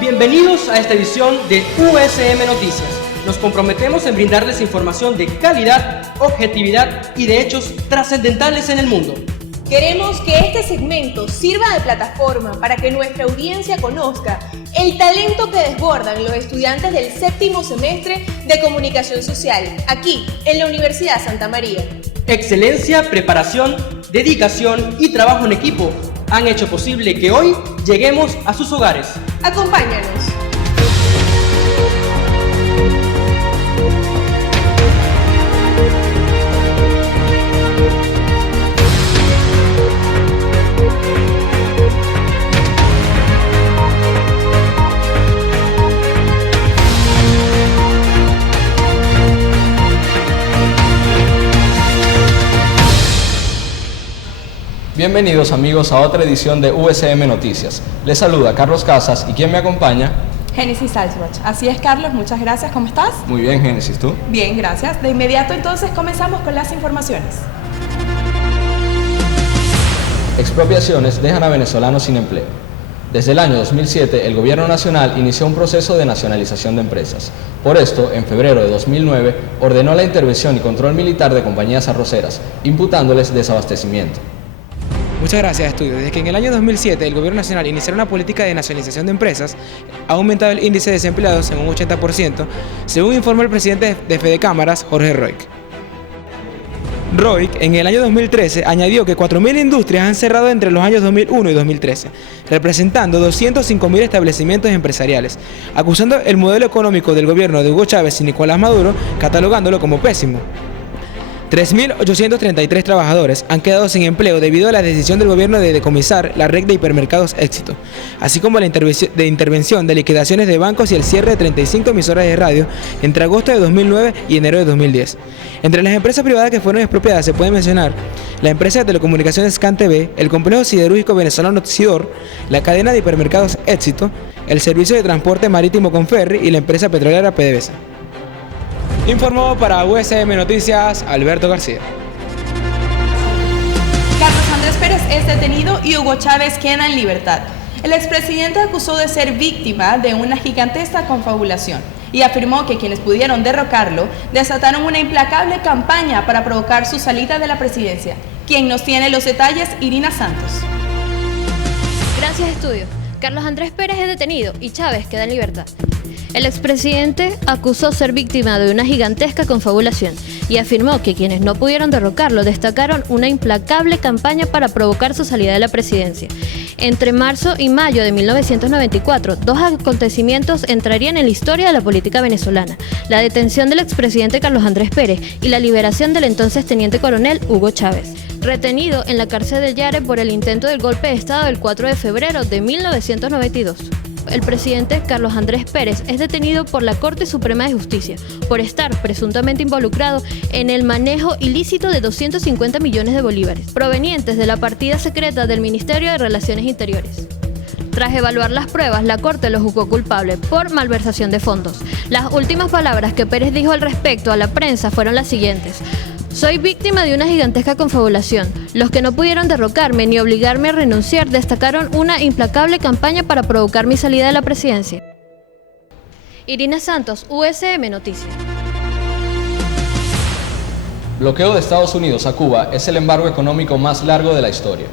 Bienvenidos a esta edición de USM Noticias. Nos comprometemos en brindarles información de calidad, objetividad y de hechos trascendentales en el mundo. Queremos que este segmento sirva de plataforma para que nuestra audiencia conozca el talento que desbordan los estudiantes del 7º semestre de Comunicación Social, aquí en la Universidad Santa María. Excelencia, preparación, dedicación y trabajo en equipo han hecho posible que hoy lleguemos a sus hogares. Acompáñanos. Bienvenidos amigos a otra edición de USM Noticias. Les saluda Carlos Casas y ¿quién me acompaña? Génesis Salzbach. Así es, Carlos, muchas gracias. ¿Cómo estás? Muy bien, Génesis, ¿tú? Bien, gracias. De inmediato entonces comenzamos con las informaciones. Expropiaciones dejan a venezolanos sin empleo. Desde el año 2007, el gobierno nacional inició un proceso de nacionalización de empresas. Por esto, en febrero de 2009, ordenó la intervención y control militar de compañías arroceras, imputándoles desabastecimiento. Muchas gracias, Estudio. Desde que en el año 2007 el Gobierno Nacional inició una política de nacionalización de empresas, ha aumentado el índice de desempleados en un 80%, según informó el presidente de Fedecámaras, Jorge Roig. Roig, en el año 2013, añadió que 4.000 industrias han cerrado entre los años 2001 y 2013, representando 205.000 establecimientos empresariales, acusando el modelo económico del gobierno de Hugo Chávez y Nicolás Maduro, catalogándolo como pésimo. 3.833 trabajadores han quedado sin empleo debido a la decisión del gobierno de decomisar la red de hipermercados Éxito, así como la intervención de liquidaciones de bancos y el cierre de 35 emisoras de radio entre agosto de 2009 y enero de 2010. Entre las empresas privadas que fueron expropiadas se puede mencionar la empresa de telecomunicaciones CanTV, el complejo siderúrgico venezolano Sidor, la cadena de hipermercados Éxito, el servicio de transporte marítimo Conferri y la empresa petrolera PDVSA. Informó para USM Noticias, Alberto García. Carlos Andrés Pérez es detenido y Hugo Chávez queda en libertad. El expresidente acusó de ser víctima de una gigantesca confabulación y afirmó que quienes pudieron derrocarlo desataron una implacable campaña para provocar su salida de la presidencia. Quien nos tiene los detalles, Irina Santos. Gracias, Estudio. Carlos Andrés Pérez es detenido y Chávez queda en libertad. El expresidente acusó ser víctima de una gigantesca confabulación y afirmó que quienes no pudieron derrocarlo destacaron una implacable campaña para provocar su salida de la presidencia. Entre marzo y mayo de 1994, dos acontecimientos entrarían en la historia de la política venezolana: la detención del expresidente Carlos Andrés Pérez y la liberación del entonces teniente coronel Hugo Chávez, retenido en la cárcel de Yare por el intento del golpe de Estado del 4 de febrero de 1992. El presidente Carlos Andrés Pérez es detenido por la Corte Suprema de Justicia por estar presuntamente involucrado en el manejo ilícito de 250 millones de bolívares, provenientes de la partida secreta del Ministerio de Relaciones Interiores. Tras evaluar las pruebas, la Corte lo juzgó culpable por malversación de fondos. Las últimas palabras que Pérez dijo al respecto a la prensa fueron las siguientes: soy víctima de una gigantesca confabulación. Los que no pudieron derrocarme ni obligarme a renunciar destacaron una implacable campaña para provocar mi salida de la presidencia. Irina Santos, USM Noticias. Bloqueo de Estados Unidos a Cuba es el embargo económico más largo de la historia.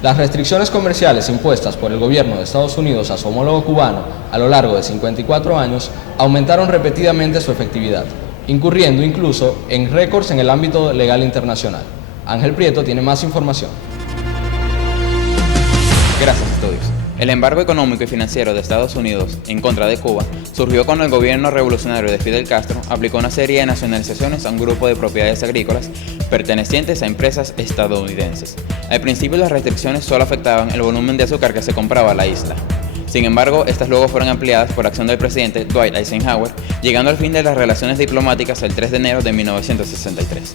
Las restricciones comerciales impuestas por el gobierno de Estados Unidos a su homólogo cubano a lo largo de 54 años aumentaron repetidamente su efectividad, incurriendo incluso en récords en el ámbito legal internacional. Ángel Prieto tiene más información. Gracias, Estudios. El embargo económico y financiero de Estados Unidos en contra de Cuba surgió cuando el gobierno revolucionario de Fidel Castro aplicó una serie de nacionalizaciones a un grupo de propiedades agrícolas pertenecientes a empresas estadounidenses. Al principio las restricciones solo afectaban el volumen de azúcar que se compraba a la isla. Sin embargo, estas luego fueron ampliadas por acción del presidente Dwight Eisenhower, llegando al fin de las relaciones diplomáticas el 3 de enero de 1963.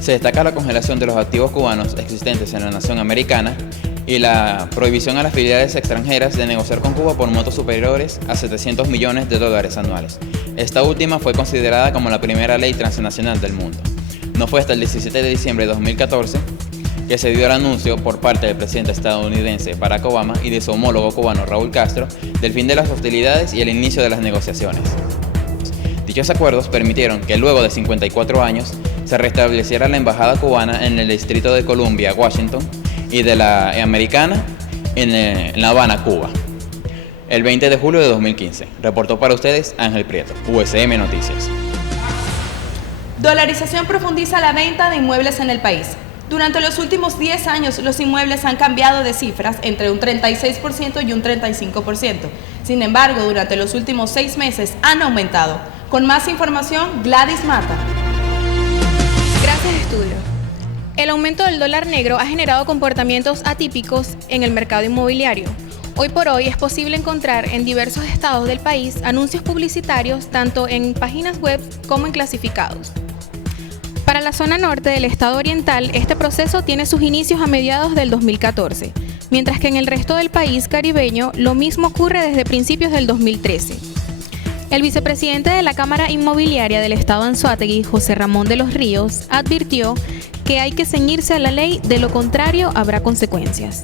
Se destaca la congelación de los activos cubanos existentes en la nación americana y la prohibición a las filiales extranjeras de negociar con Cuba por montos superiores a $700 millones anuales. Esta última fue considerada como la primera ley transnacional del mundo. No fue hasta el 17 de diciembre de 2014 que se dio el anuncio por parte del presidente estadounidense Barack Obama y de su homólogo cubano Raúl Castro del fin de las hostilidades y el inicio de las negociaciones. Dichos acuerdos permitieron que luego de 54 años se restableciera la embajada cubana en el Distrito de Columbia, Washington, y de la americana en La Habana, Cuba. El 20 de julio de 2015. Reportó para ustedes Ángel Prieto, USM Noticias. Dolarización profundiza la venta de inmuebles en el país. Durante los últimos 10 años, los inmuebles han cambiado de cifras entre un 36% y un 35%. Sin embargo, durante los últimos 6 meses han aumentado. Con más información, Gladys Mata. Gracias, estudio. El aumento del dólar negro ha generado comportamientos atípicos en el mercado inmobiliario. Hoy por hoy es posible encontrar en diversos estados del país anuncios publicitarios tanto en páginas web como en clasificados. Para la zona norte del estado oriental, este proceso tiene sus inicios a mediados del 2014, mientras que en el resto del país caribeño lo mismo ocurre desde principios del 2013. El vicepresidente de la Cámara Inmobiliaria del Estado Anzoátegui, José Ramón de los Ríos, advirtió que hay que ceñirse a la ley, de lo contrario habrá consecuencias.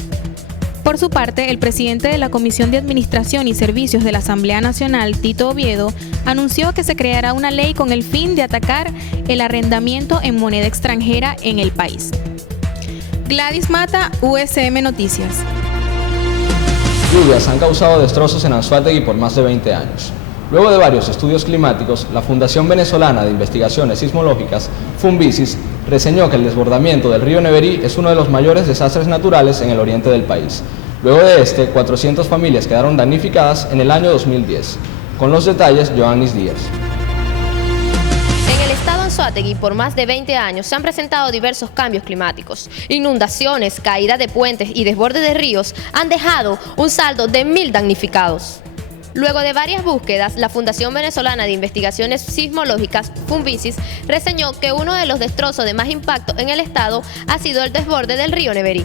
Por su parte, el presidente de la Comisión de Administración y Servicios de la Asamblea Nacional, Tito Oviedo, anunció que se creará una ley con el fin de atacar el arrendamiento en moneda extranjera en el país. Gladys Mata, USM Noticias. Lluvias han causado destrozos en Anzoátegui por más de 20 años. Luego de varios estudios climáticos, la Fundación Venezolana de Investigaciones Sismológicas, Funvisis, reseñó que el desbordamiento del río Neverí es uno de los mayores desastres naturales en el oriente del país. Luego de 400 familias quedaron damnificadas en el año 2010. Con los detalles, Joannis Díaz. En el estado Anzoátegui, por más de 20 años, se han presentado diversos cambios climáticos. Inundaciones, caída de puentes y desborde de ríos han dejado un saldo de 1.000 damnificados. Luego de varias búsquedas, la Fundación Venezolana de Investigaciones Sismológicas, Funvisis, reseñó que uno de los destrozos de más impacto en el estado ha sido el desborde del río Neverí.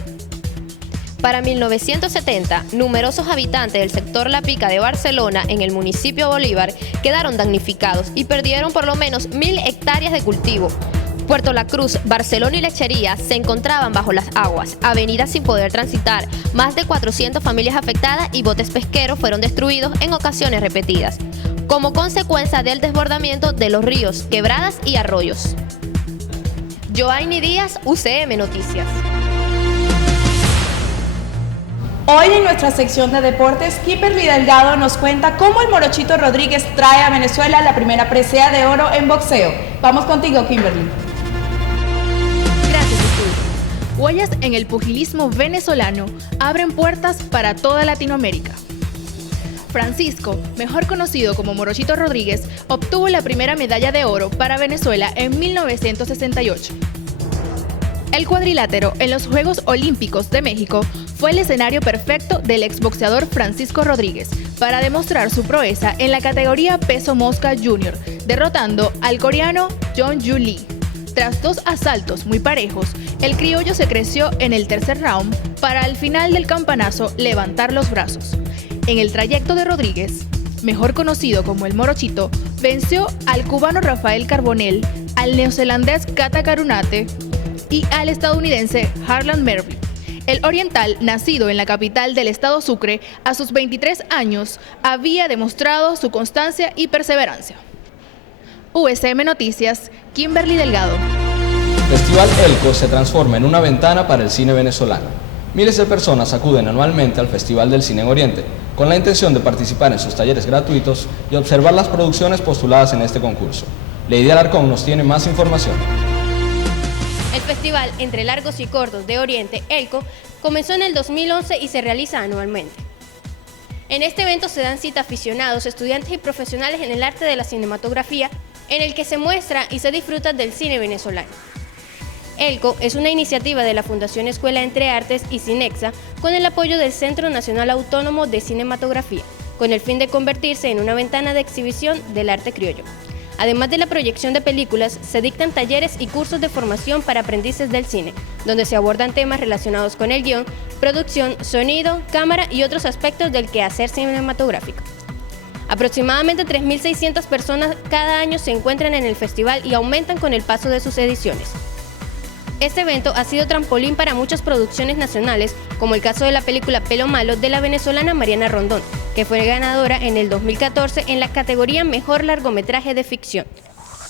Para 1970, numerosos habitantes del sector La Pica de Barcelona, en el municipio Bolívar, quedaron damnificados y perdieron por lo menos 1.000 hectáreas de cultivo. Puerto La Cruz, Barcelona y Lechería se encontraban bajo las aguas, avenidas sin poder transitar, más de 400 familias afectadas y botes pesqueros fueron destruidos en ocasiones repetidas, como consecuencia del desbordamiento de los ríos, quebradas y arroyos. Joanny Díaz, UCM Noticias. Hoy en nuestra sección de deportes, Kimberly Delgado nos cuenta cómo el Morochito Rodríguez trae a Venezuela la primera presea de oro en boxeo. Vamos contigo, Kimberly. Gracias, Estudio. Huellas en el pugilismo venezolano abren puertas para toda Latinoamérica. Francisco, mejor conocido como Morochito Rodríguez, obtuvo la primera medalla de oro para Venezuela en 1968. El cuadrilátero en los Juegos Olímpicos de México fue el escenario perfecto del exboxeador Francisco Rodríguez para demostrar su proeza en la categoría peso mosca junior, derrotando al coreano Jong-Ju Lee. Tras 2 asaltos muy parejos, el criollo se creció en el tercer round para al final del campanazo levantar los brazos. En el trayecto de Rodríguez, mejor conocido como el Morochito, venció al cubano Rafael Carbonell, al neozelandés Kata Karunate y al estadounidense Harlan Mervyn. El oriental, nacido en la capital del estado Sucre, a sus 23 años, había demostrado su constancia y perseverancia. USM Noticias, Kimberly Delgado. Festival Elco se transforma en una ventana para el cine venezolano. Miles de personas acuden anualmente al Festival del Cine en Oriente, con la intención de participar en sus talleres gratuitos y observar las producciones postuladas en este concurso. Lady Alarcón nos tiene más información. El Festival Entre Largos y Cortos de Oriente, ELCO, comenzó en el 2011 y se realiza anualmente. En este evento se dan cita aficionados, estudiantes y profesionales en el arte de la cinematografía, en el que se muestra y se disfruta del cine venezolano. ELCO es una iniciativa de la Fundación Escuela Entre Artes y Cinexa con el apoyo del Centro Nacional Autónomo de Cinematografía, con el fin de convertirse en una ventana de exhibición del arte criollo. Además de la proyección de películas, se dictan talleres y cursos de formación para aprendices del cine, donde se abordan temas relacionados con el guión, producción, sonido, cámara y otros aspectos del quehacer cinematográfico. Aproximadamente 3.600 personas cada año se encuentran en el festival y aumentan con el paso de sus ediciones. Este evento ha sido trampolín para muchas producciones nacionales, como el caso de la película Pelo Malo de la venezolana Mariana Rondón, que fue ganadora en el 2014 en la categoría Mejor Largometraje de Ficción.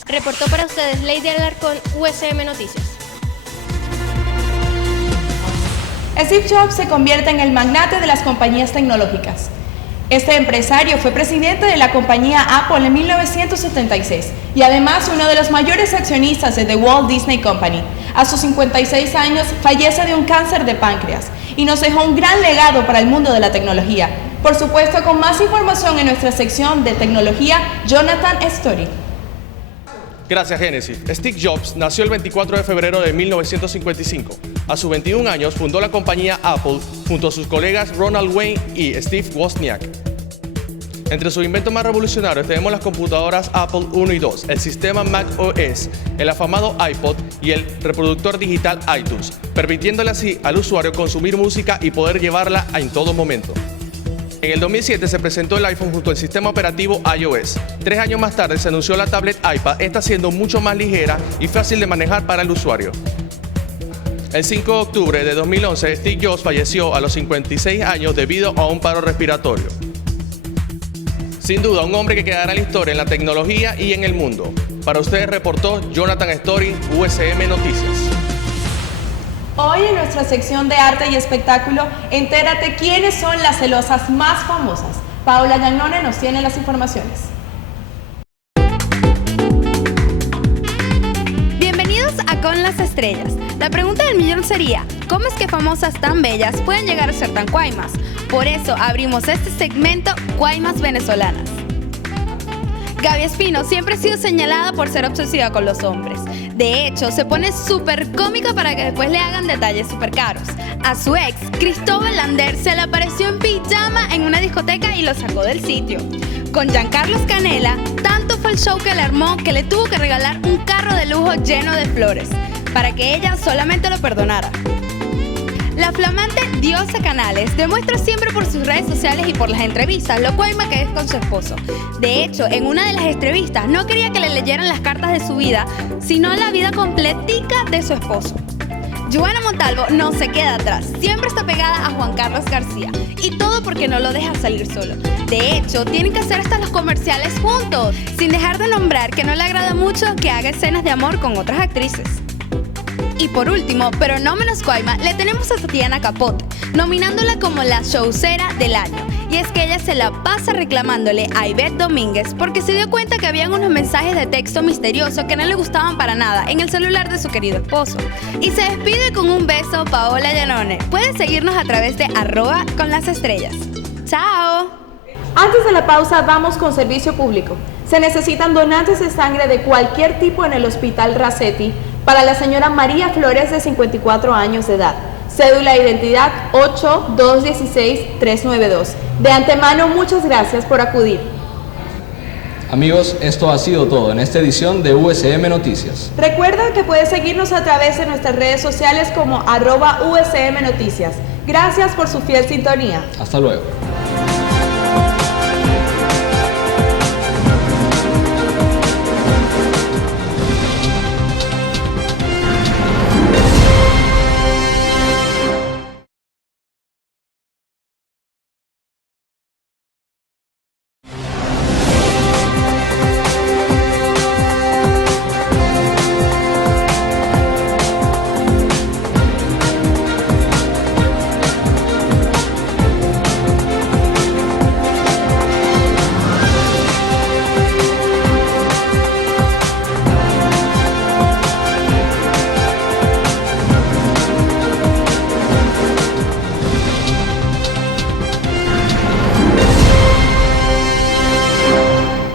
Reportó para ustedes Lady Alarcón, USM Noticias. Steve Jobs se convierte en el magnate de las compañías tecnológicas. Este empresario fue presidente de la compañía Apple en 1976 y además uno de los mayores accionistas de The Walt Disney Company. A sus 56 años fallece de un cáncer de páncreas y nos dejó un gran legado para el mundo de la tecnología. Por supuesto, con más información en nuestra sección de tecnología, Jonathan Story. Gracias, Génesis. Steve Jobs nació el 24 de febrero de 1955. A sus 21 años fundó la compañía Apple junto a sus colegas Ronald Wayne y Steve Wozniak. Entre sus inventos más revolucionarios tenemos las computadoras Apple I y II, el sistema Mac OS, el afamado iPod y el reproductor digital iTunes, permitiéndole así al usuario consumir música y poder llevarla en todo momento. En el 2007 se presentó el iPhone junto al sistema operativo iOS. 3 años más tarde se anunció la tablet iPad, esta siendo mucho más ligera y fácil de manejar para el usuario. El 5 de octubre de 2011, Steve Jobs falleció a los 56 años debido a un paro respiratorio. Sin duda, un hombre que quedará en la historia en la tecnología y en el mundo. Para ustedes reportó Jonathan Story, USM Noticias. Hoy en nuestra sección de arte y espectáculo, entérate quiénes son las celosas más famosas. Paola Llagnone nos tiene las informaciones. Bienvenidos a Con las Estrellas. La pregunta del millón sería, ¿cómo es que famosas tan bellas pueden llegar a ser tan cuaimas? Por eso abrimos este segmento Cuaimas Venezolanas. Gaby Espino siempre ha sido señalada por ser obsesiva con los hombres. De hecho, se pone súper cómica para que después le hagan detalles súper caros. A su ex, Cristóbal Lander, se le apareció en pijama en una discoteca y lo sacó del sitio. Con Giancarlos Canela, tanto fue el show que le armó que le tuvo que regalar un carro de lujo lleno de flores, para que ella solamente lo perdonara. La flamante Diosa Canales demuestra siempre por sus redes sociales y por las entrevistas lo cuaima que es con su esposo. De hecho, en una de las entrevistas no quería que le leyeran las cartas de su vida, sino la vida completica de su esposo. Joana Montalvo no se queda atrás, siempre está pegada a Juan Carlos García y todo porque no lo deja salir solo. De hecho, tienen que hacer hasta los comerciales juntos, sin dejar de nombrar que no le agrada mucho que haga escenas de amor con otras actrices. Y por último, pero no menos cuaima, le tenemos a Tatiana Capote, nominándola como la showcera del año. Y es que ella se la pasa reclamándole a Ivette Domínguez porque se dio cuenta que habían unos mensajes de texto misteriosos que no le gustaban para nada en el celular de su querido esposo. Y se despide con un beso Paola Llagnone. Pueden seguirnos a través de @conlasestrellas. ¡Chao! Antes de la pausa vamos con servicio público. Se necesitan donantes de sangre de cualquier tipo en el Hospital Racetti para la señora María Flores de 54 años de edad. Cédula de identidad 8216392. De antemano, muchas gracias por acudir. Amigos, esto ha sido todo en esta edición de USM Noticias. Recuerda que puedes seguirnos a través de nuestras redes sociales como @USM Noticias. Gracias por su fiel sintonía. Hasta luego.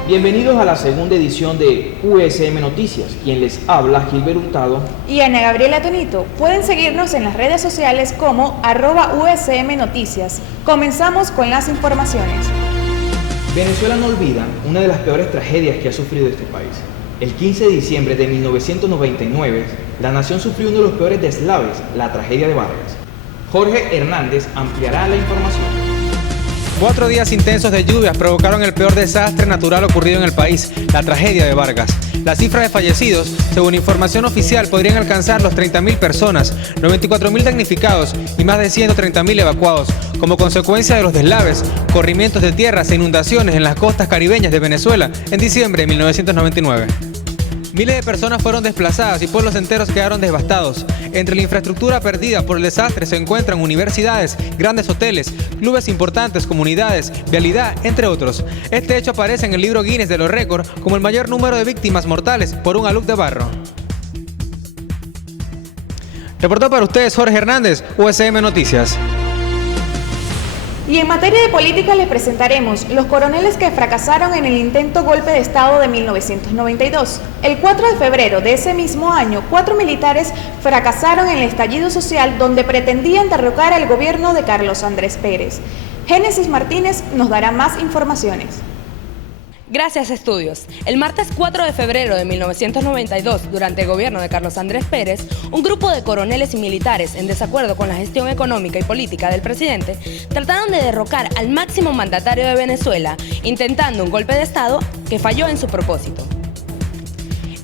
Bienvenidos a la segunda edición de USM Noticias. Quien les habla, Gilbert Hurtado y Ana Gabriela Tonito. Pueden seguirnos en las redes sociales como @USM Noticias. Comenzamos con las informaciones. Venezuela no olvida una de las peores tragedias que ha sufrido este país. El 15 de diciembre de 1999, la nación sufrió uno de los peores deslaves, la tragedia de Vargas. Jorge Hernández ampliará la información. 4 días intensos de lluvias provocaron el peor desastre natural ocurrido en el país, la tragedia de Vargas. La cifra de fallecidos, según información oficial, podrían alcanzar los 30.000 personas, 94.000 damnificados y más de 130.000 evacuados, como consecuencia de los deslaves, corrimientos de tierras e inundaciones en las costas caribeñas de Venezuela en diciembre de 1999. Miles de personas fueron desplazadas y pueblos enteros quedaron devastados. Entre la infraestructura perdida por el desastre se encuentran universidades, grandes hoteles, clubes importantes, comunidades, vialidad, entre otros. Este hecho aparece en el libro Guinness de los récords como el mayor número de víctimas mortales por un alud de barro. Reportó para ustedes Jorge Hernández, USM Noticias. Y en materia de política les presentaremos los coroneles que fracasaron en el intento golpe de Estado de 1992. El 4 de febrero de ese mismo año, 4 militares fracasaron en el estallido social donde pretendían derrocar al gobierno de Carlos Andrés Pérez. Génesis Martínez nos dará más informaciones. Gracias, Estudios. El martes 4 de febrero de 1992, durante el gobierno de Carlos Andrés Pérez, un grupo de coroneles y militares, en desacuerdo con la gestión económica y política del presidente, trataron de derrocar al máximo mandatario de Venezuela, intentando un golpe de Estado que falló en su propósito.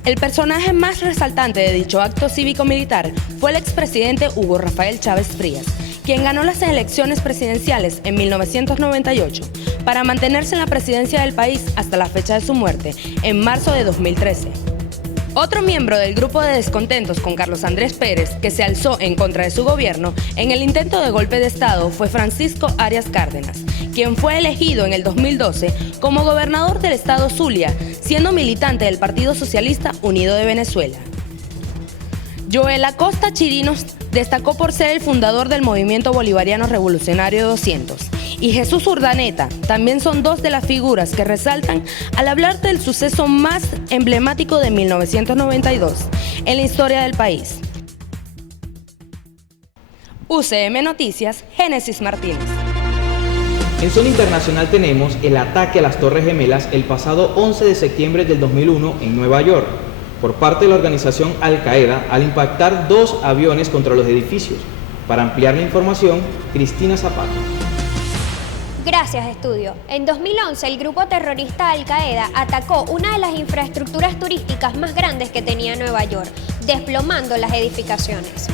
El personaje más resaltante de dicho acto cívico-militar fue el expresidente Hugo Rafael Chávez Frías, quien ganó las elecciones presidenciales en 1998 para mantenerse en la presidencia del país hasta la fecha de su muerte, en marzo de 2013. Otro miembro del grupo de descontentos con Carlos Andrés Pérez, que se alzó en contra de su gobierno en el intento de golpe de Estado, fue Francisco Arias Cárdenas, quien fue elegido en el 2012 como gobernador del estado Zulia, siendo militante del Partido Socialista Unido de Venezuela. Joel Acosta Chirinos destacó por ser el fundador del Movimiento Bolivariano Revolucionario 200, y Jesús Urdaneta también son dos de las figuras que resaltan al hablar del suceso más emblemático de 1992 en la historia del país. UCM Noticias, Génesis Martínez. En zona internacional tenemos el ataque a las Torres Gemelas el pasado 11 de septiembre del 2001 en Nueva York, por parte de la organización Al-Qaeda al impactar 2 aviones contra los edificios. Para ampliar la información, Cristina Zapata. Gracias, Estudio. En 2011, el grupo terrorista Al-Qaeda atacó una de las infraestructuras turísticas más grandes que tenía Nueva York, desplomando las edificaciones.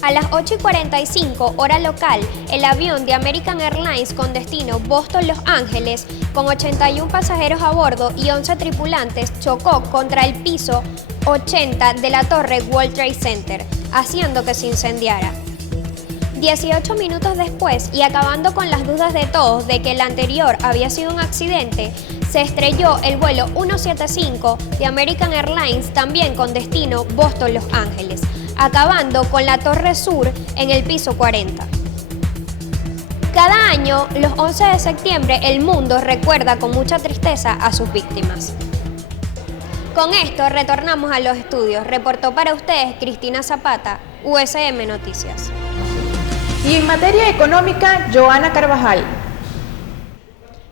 A las 8:45 hora local, el avión de American Airlines con destino Boston-Los Ángeles, con 81 pasajeros a bordo y 11 tripulantes, chocó contra el piso 80 de la torre World Trade Center, haciendo que se incendiara. 18 minutos después, y acabando con las dudas de todos de que el anterior había sido un accidente, se estrelló el vuelo 175 de American Airlines, también con destino Boston-Los Ángeles, acabando con la Torre Sur en el piso 40. Cada año, los 11 de septiembre, el mundo recuerda con mucha tristeza a sus víctimas. Con esto retornamos a los estudios. Reportó para ustedes Cristina Zapata, USM Noticias. Y en materia económica, Joana Carvajal.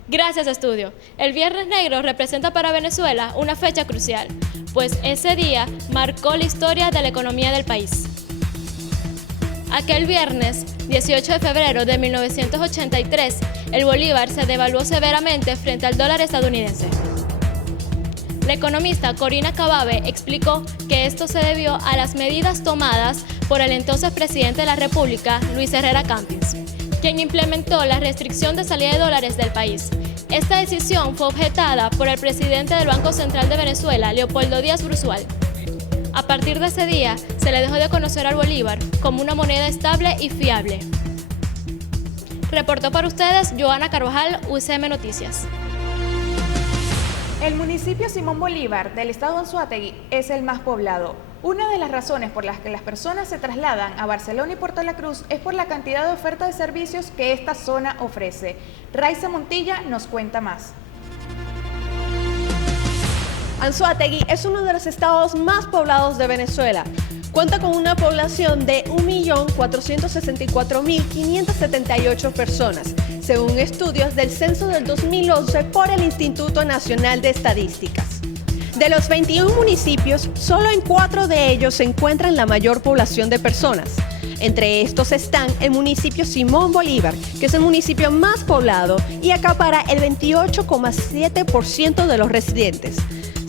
Gracias, Estudio. El Viernes Negro representa para Venezuela una fecha crucial, pues ese día marcó la historia de la economía del país. Aquel viernes, 18 de febrero de 1983, el bolívar se devaluó severamente frente al dólar estadounidense. La economista Corina Cababe explicó que esto se debió a las medidas tomadas por el entonces presidente de la República, Luis Herrera Campins, quien implementó la restricción de salida de dólares del país. Esta decisión fue objetada por el presidente del Banco Central de Venezuela, Leopoldo Díaz Bruzual. A partir de ese día, se le dejó de conocer al bolívar como una moneda estable y fiable. Reportó para ustedes Joana Carvajal, UCM Noticias. El municipio Simón Bolívar del estado Anzoátegui es el más poblado. Una de las razones por las que las personas se trasladan a Barcelona y Puerto La Cruz es por la cantidad de oferta de servicios que esta zona ofrece. Raiza Montilla nos cuenta más. Anzoátegui es uno de los estados más poblados de Venezuela. Cuenta con una población de 1.464.578 personas, según estudios del censo del 2011 por el Instituto Nacional de Estadísticas. De los 21 municipios, solo en 4 de ellos se encuentran la mayor población de personas. Entre estos están el municipio Simón Bolívar, que es el municipio más poblado y acapara el 28,7% de los residentes.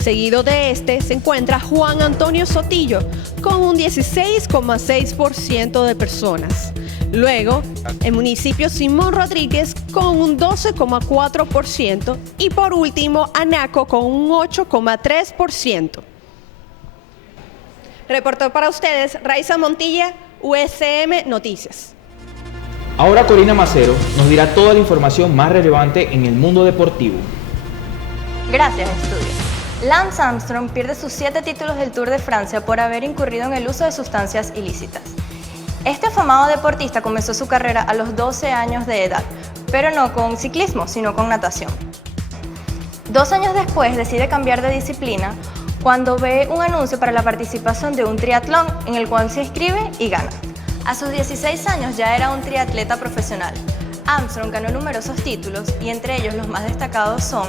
Seguido de este se encuentra Juan Antonio Sotillo, con un 16,6% de personas. Luego, el municipio Simón Rodríguez con un 12,4% y por último, Anaco con un 8,3%. Reportó para ustedes Raiza Montilla, USM Noticias. Ahora Corina Macero nos dirá toda la información más relevante en el mundo deportivo. Gracias, Estudio. Lance Armstrong pierde sus 7 títulos del Tour de Francia por haber incurrido en el uso de sustancias ilícitas. Este afamado deportista comenzó su carrera a los 12 años de edad, pero no con ciclismo, sino con natación. 2 años después decide cambiar de disciplina cuando ve un anuncio para la participación de un triatlón en el cual se inscribe y gana. A sus 16 años ya era un triatleta profesional. Armstrong ganó numerosos títulos y entre ellos los más destacados son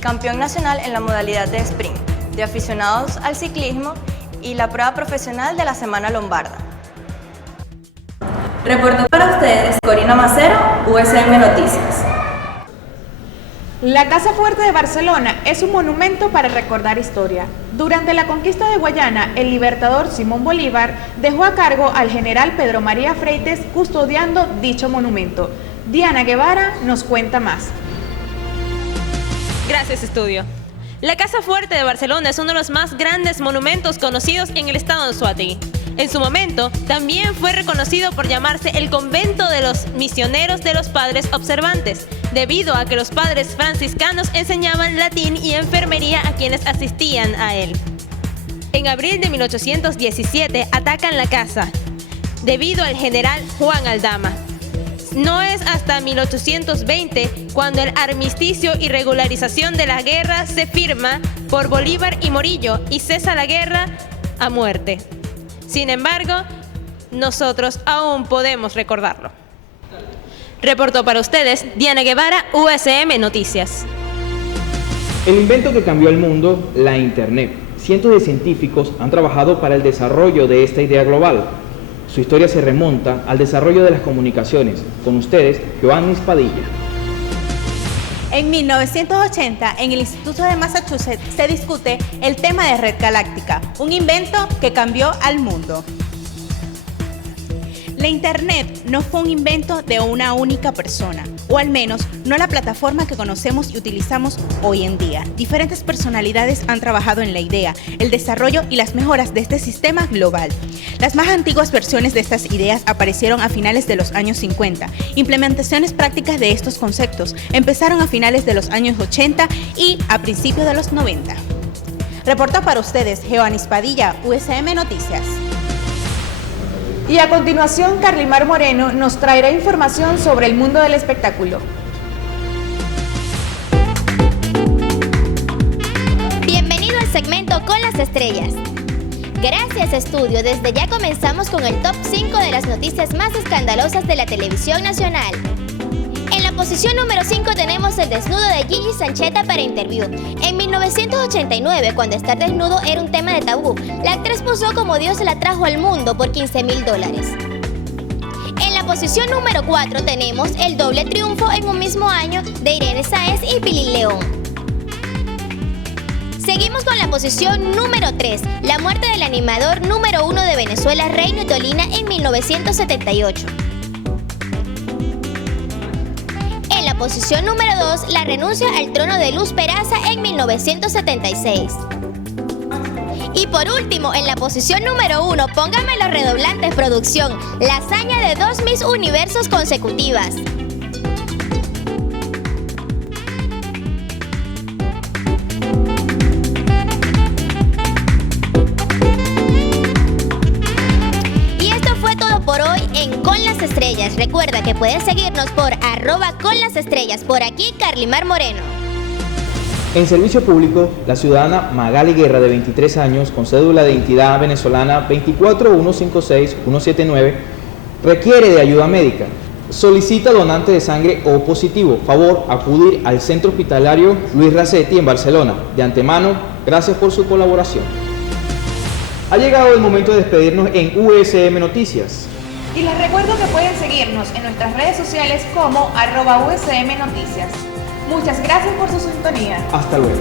campeón nacional en la modalidad de sprint, de aficionados al ciclismo y la prueba profesional de la Semana Lombarda. Reportó para ustedes Corina Macero, USM Noticias. La Casa Fuerte de Barcelona es un monumento para recordar historia. Durante la conquista de Guayana, el libertador Simón Bolívar dejó a cargo al general Pedro María Freites custodiando dicho monumento. Diana Guevara nos cuenta más. Gracias, Estudio. La Casa Fuerte de Barcelona es uno de los más grandes monumentos conocidos en el estado de Anzoátegui. En su momento, también fue reconocido por llamarse el Convento de los Misioneros de los Padres Observantes, debido a que los padres franciscanos enseñaban latín y enfermería a quienes asistían a él. En abril de 1817 atacan la casa, debido al general Juan Aldama. No es hasta 1820 cuando el armisticio y regularización de la guerra se firma por Bolívar y Morillo y cesa la guerra a muerte. Sin embargo, nosotros aún podemos recordarlo. Reportó para ustedes Diana Guevara, USM Noticias. El invento que cambió el mundo, la Internet. Cientos de científicos han trabajado para el desarrollo de esta idea global. Su historia se remonta al desarrollo de las comunicaciones. Con ustedes, Joannis Padilla. En 1980, en el Instituto de Massachusetts se discute el tema de red galáctica, un invento que cambió al mundo. La Internet no fue un invento de una única persona, o al menos no la plataforma que conocemos y utilizamos hoy en día. Diferentes personalidades han trabajado en la idea, el desarrollo y las mejoras de este sistema global. Las más antiguas versiones de estas ideas aparecieron a finales de los años 50. Implementaciones prácticas de estos conceptos empezaron a finales de los años 80 y a principios de los 90. Reporta para ustedes Joannis Padilla, USM Noticias. Y a continuación, Carlimar Moreno nos traerá información sobre el mundo del espectáculo. Bienvenido al segmento Con las Estrellas. Gracias, Estudio. Desde ya comenzamos con el top 5 de las noticias más escandalosas de la televisión nacional. En la posición número 5 tenemos el desnudo de Gigi Sancheta para Interview. En 1989, cuando estar desnudo era un tema de tabú, la actriz posó como Dios la trajo al mundo por $15,000. En la posición número 4 tenemos el doble triunfo en un mismo año de Irene Sáenz y Pilín León. Seguimos con la posición número 3, la muerte del animador número 1 de Venezuela, Reino Tolina, en 1978. En la posición número 2, la renuncia al trono de Luz Peraza en 1976. Y por último, en la posición número 1, póngame los redoblantes, producción, la hazaña de 2 Miss Universos consecutivas. Y esto fue todo por hoy en Con las Estrellas. Recuerda que puedes seguirnos por @conlasestrellas. Por aquí, Carlimar Moreno. En servicio público, la ciudadana Magali Guerra, de 23 años, con cédula de identidad venezolana 24156-179, requiere de ayuda médica. Solicita donante de sangre O positivo. Favor acudir al Centro Hospitalario Luis Racetti en Barcelona. De antemano, gracias por su colaboración. Ha llegado el momento de despedirnos en USM Noticias. Y les recuerdo que pueden seguirnos en nuestras redes sociales como @USM Noticias. Muchas gracias por su sintonía. Hasta luego.